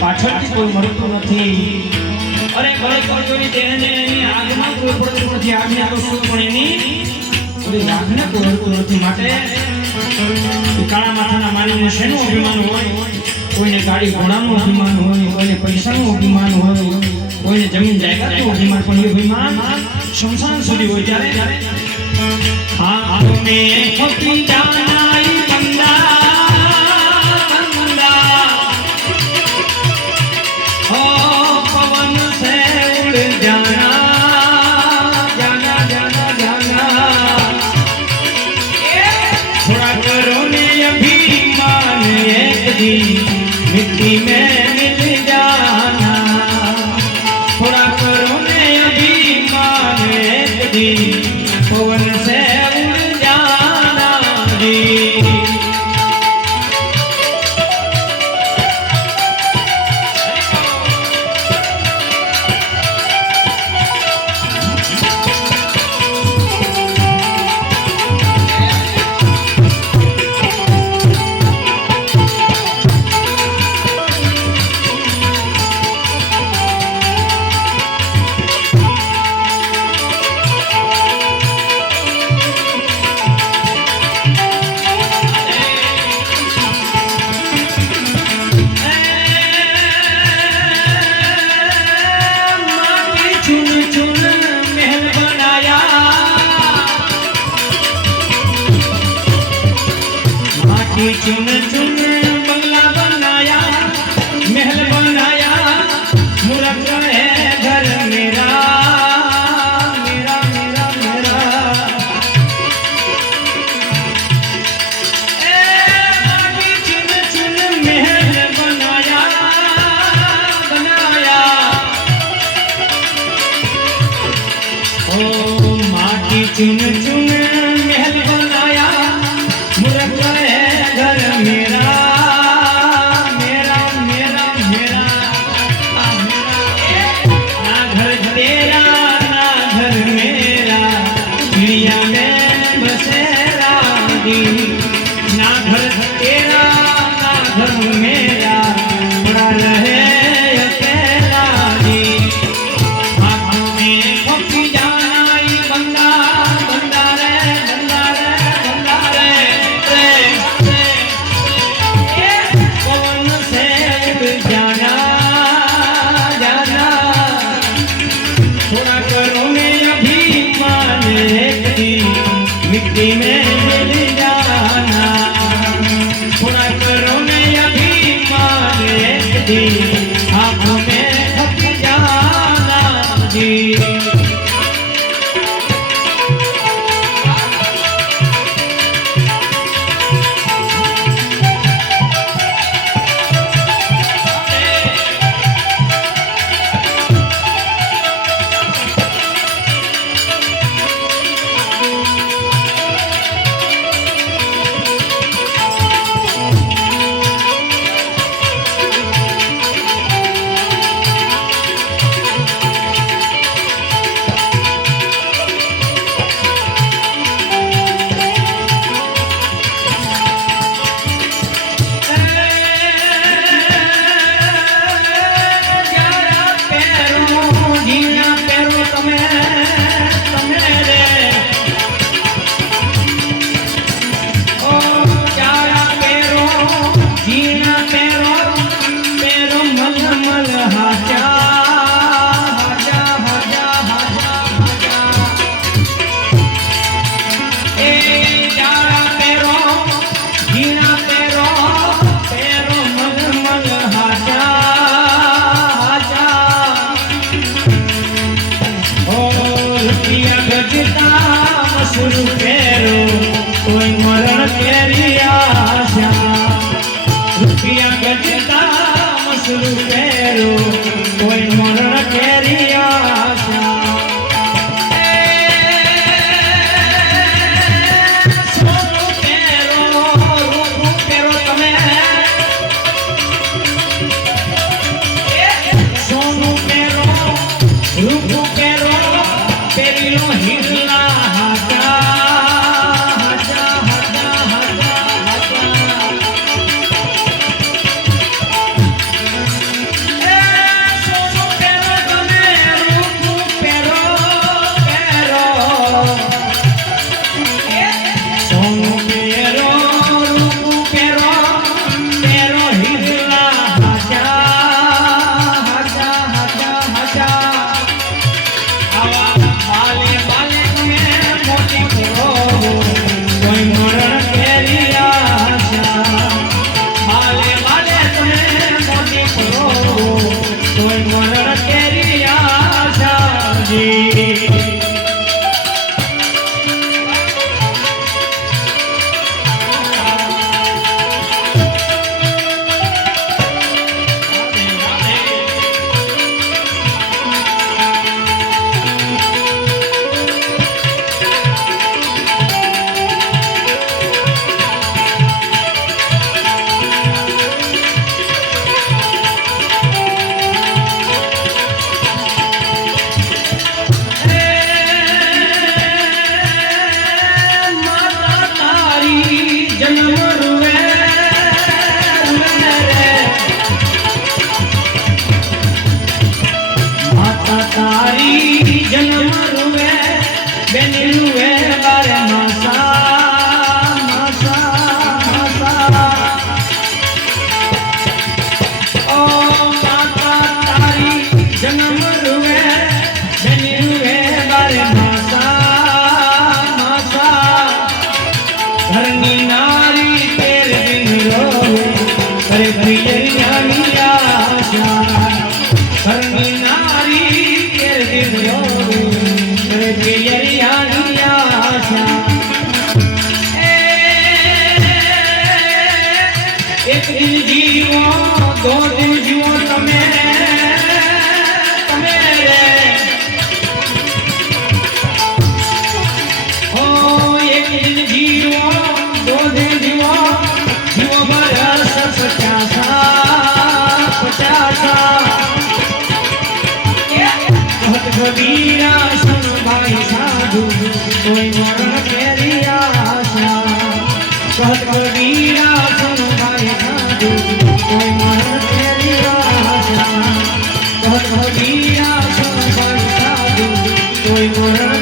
પાછળથી કોઈ મળતું નથી. અરે બળે કરજોની દેહને એની આગમાં કોઈ પડતું નથી. આગને તો શું પણ એની કોઈ આગને કોઈ મળતું નથી. માટે કાળા માથાના માનવીને શેનું અભિમાન હોય? કોઈને ગાડી ઘોડાનું અભિમાન હોય, કોઈને પૈસાનું અભિમાન હોય, કોઈને જમીન જાયદાદનું અભિમાન, પણ એ અભિમાન શમશાન સુધી હોય. ત્યારે હા તમે ફકી જાનાઈ બંદા हो पवन से उड़ जाना जाना जाना जाना थोड़ा करो ने अभिमान एक दी मिट्टी में मिल जाना थोड़ा करो ने अभिमान एक दी पवन से उड़ जाना दी चुन चुन बंगला बनाया महल बनाया मूर्ख है घर मेरा मेरा मेरा मेरा चुन चुन महल बनाया बनाया ओ माटी चुन चुन महल बनाया मूर्ख है घर मेरा मेरा मेरा मेरा ना घर तेरा ना घर मेरा चिड़िया में बसेरा दी ना घर तेरा ना घर मेरा बड़ा रहे अकेला दी आँखों में फंसी जाना ये बंदा बंदा रे बंदा रे बंदा रे मिट्टी में मिल जाना थोड़ा करो ने अभिमान एक दी आँखों में थक जाना जी कोई मरण केरी आशा रुपया गजता मसरू पेरो कोई मरण केरी आशा सोनू पेरो रूपू पेरो तमे सोनू पेरो रूपू पेरो पेरीलो हिरला ઘરની નારી કેર દીધો કરે પિયરિયાની આશા એક દિન જીવો દો દિન જીવો તમે રે ઓ એક દિન જીવો દો દિન જીવો જીવો બરસ 50 કબીરા સંભાઈ સાધુ કોઈ મરણ કેરી આશા કહત કબીરા સંભાઈ સાધુ કોઈ મરણ કેરી આશા કહત કબીરા સંભાઈ સાધુ કોઈ મરણ